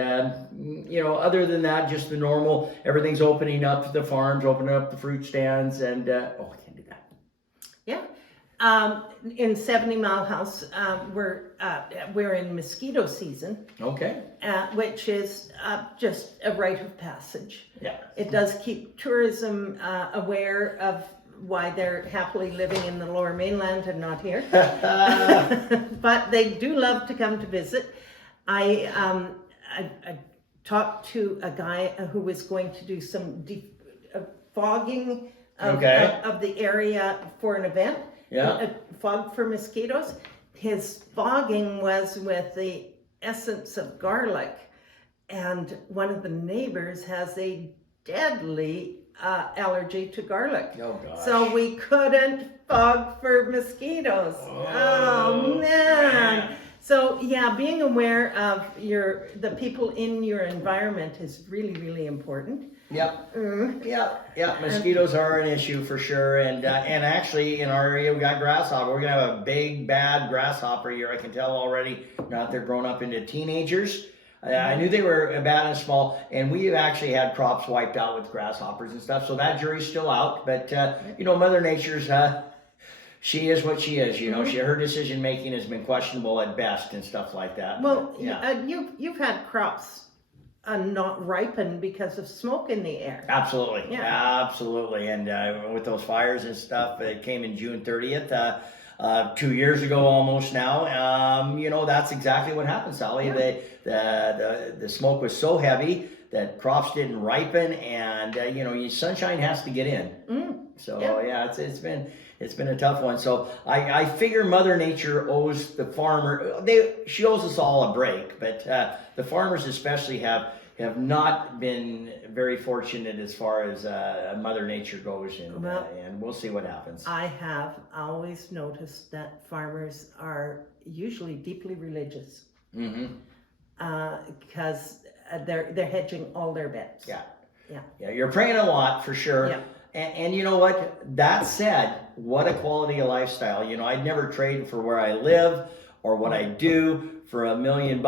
you know, other than that, just the normal, everything's opening up the farms, opening up the fruit stands. And, oh, I can't do that. Yeah. In 70 Mile House, we're in mosquito season, Okay. which is just a rite of passage. Yeah. It does keep tourism aware of why they're happily living in the Lower Mainland and not here. But they do love to come to visit. I talked to a guy who was going to do some fogging of the area for an event. Yeah. Fog for mosquitoes. His fogging was with the essence of garlic, and one of the neighbors has a deadly allergy to garlic. Oh, gosh. So we couldn't fog for mosquitoes. Oh, man. So yeah, being aware of the people in your environment is really, really important. Yep. Yep. Mosquitoes are an issue for sure. And actually in our area we got grasshopper. We're gonna have a big bad grasshopper here. I can tell already. Now that they're grown up into teenagers. I knew they were bad and small, and we have actually had crops wiped out with grasshoppers and stuff. So that jury's still out. But you know, Mother Nature's she is what she is. You know, her decision making has been questionable at best and stuff like that. Well, but, yeah. you've had crops not ripen because of smoke in the air. Absolutely. Yeah. Absolutely. And with those fires and stuff, it came in June 30th, 2 years ago almost now. You know, that's exactly what happened, Sally. Yeah. The smoke was so heavy that crops didn't ripen, and you know, sunshine has to get in. So yeah, it's been a tough one. So I figure Mother Nature owes the farmer. She owes us all a break, but the farmers especially have not been very fortunate as far as Mother Nature goes, and we'll see what happens. I have always noticed that farmers are usually deeply religious. Because they're hedging all their bets. Yeah, you're praying a lot for sure. Yeah. And you know what? That said, what a quality of lifestyle. You know, I'd never trade for where I live or what I do for $1 million.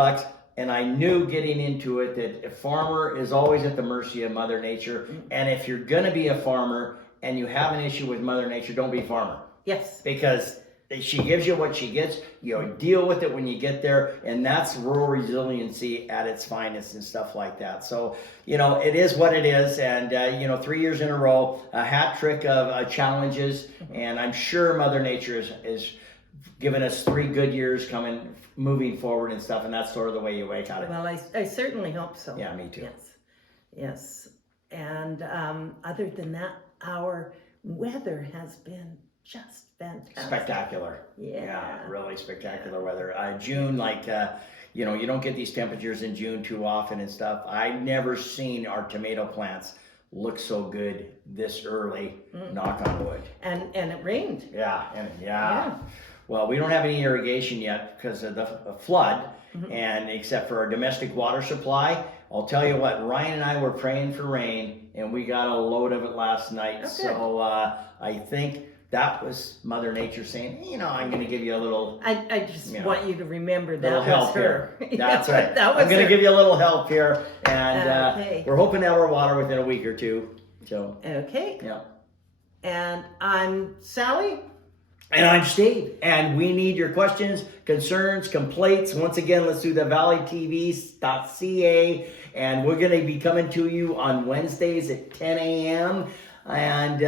And I knew getting into it that a farmer is always at the mercy of Mother Nature. And if you're going to be a farmer and you have an issue with Mother Nature, don't be a farmer. Yes. Because she gives you what she gets. You know, deal with it when you get there, and that's rural resiliency at its finest and stuff like that. So, you know, it is what it is, and you know, 3 years in a row, a hat trick of challenges, and I'm sure Mother Nature is giving us 3 good years moving forward and stuff, and that's sort of the way you wake out of it. Well, I certainly hope so. Yeah, me too. Yes. And other than that, our weather has been just fantastic. Spectacular. Yeah. Really spectacular weather. June, you know, you don't get these temperatures in June too often and stuff. I've never seen our tomato plants look so good this early, knock on wood. And it rained. Yeah. Well, we don't have any irrigation yet because of the flood, and except for our domestic water supply. I'll tell you what, Ryan and I were praying for rain, and we got a load of it last night. Okay. So I think that was Mother Nature saying, you know, I'm going to give you a little I just Yeah. want you to remember that little was help her. here. That's right. That was I'm going to her. give you a little help here, and Okay. we're hoping to have our water within a week or two. So Okay. yeah. And I'm Sally. And I'm Steve, and we need your questions, concerns, complaints. Once again, let's do the valleytv.ca, and we're going to be coming to you on Wednesdays at 10 a.m. And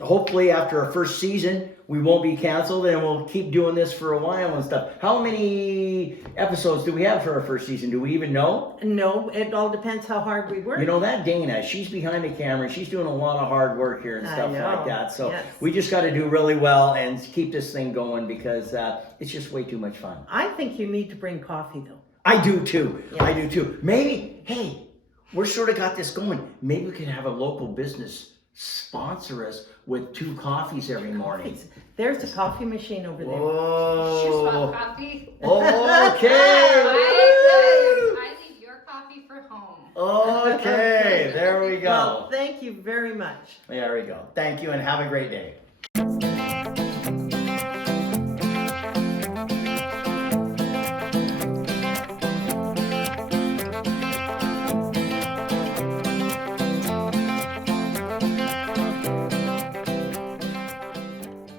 hopefully, after our first season, we won't be canceled, and we'll keep doing this for a while and stuff. How many episodes do we have for our first season? Do we even know? No, it all depends how hard we work. You know, that Dana, she's behind the camera. She's doing a lot of hard work here and I stuff know, like that. So yes. we just got to do really well and keep this thing going because it's just way too much fun. I think you need to bring coffee though. I do too. Yeah. I do too. Maybe, hey, we're sort of got this going. Maybe we can have a local business sponsor us with 2 coffees every morning. There's a coffee machine over there. Just want Oh, coffee. okay. I leave your coffee for home. Okay, there we Well, go. thank you very much. There we go. Thank you and have a great day.